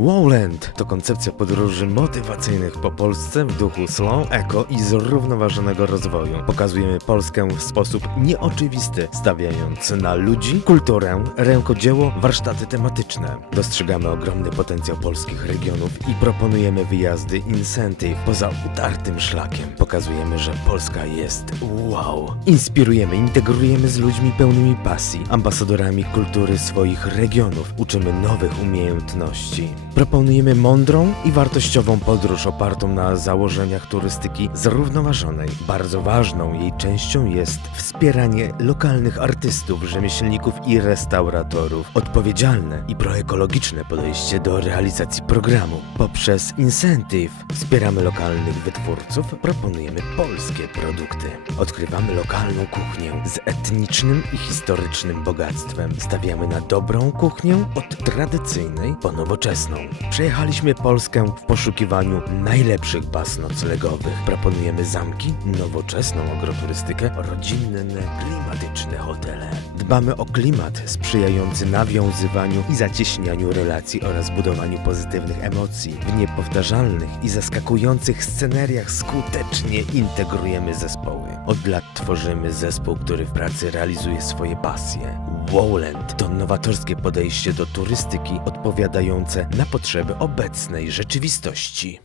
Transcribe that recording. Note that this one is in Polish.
Wowland to koncepcja podróży motywacyjnych po Polsce w duchu slow, eko i zrównoważonego rozwoju. Pokazujemy Polskę w sposób nieoczywisty, stawiając na ludzi, kulturę, rękodzieło, warsztaty tematyczne. Dostrzegamy ogromny potencjał polskich regionów i proponujemy wyjazdy incentive poza utartym szlakiem. Pokazujemy, że Polska jest wow. Inspirujemy, integrujemy z ludźmi pełnymi pasji, ambasadorami kultury swoich regionów. Uczymy nowych umiejętności. Proponujemy mądrą i wartościową podróż opartą na założeniach turystyki zrównoważonej. Bardzo ważną jej częścią jest wspieranie lokalnych artystów, rzemieślników i restauratorów. Odpowiedzialne i proekologiczne podejście do realizacji programu. Poprzez Incentive wspieramy lokalnych wytwórców, proponujemy polskie produkty. Odkrywamy lokalną kuchnię z etnicznym i historycznym bogactwem. Stawiamy na dobrą kuchnię od tradycyjnej po nowoczesną. Przejechaliśmy Polskę w poszukiwaniu najlepszych baz noclegowych. Proponujemy zamki, nowoczesną agroturystykę, rodzinne, klimatyczne hotele. Dbamy o klimat sprzyjający nawiązywaniu i zacieśnianiu relacji oraz budowaniu pozytywnych emocji. W niepowtarzalnych i zaskakujących scenariach skutecznie integrujemy zespoły. Od lat tworzymy zespół, który w pracy realizuje swoje pasje. Wowland to nowatorskie podejście do turystyki odpowiadające na potrzeby obecnej rzeczywistości.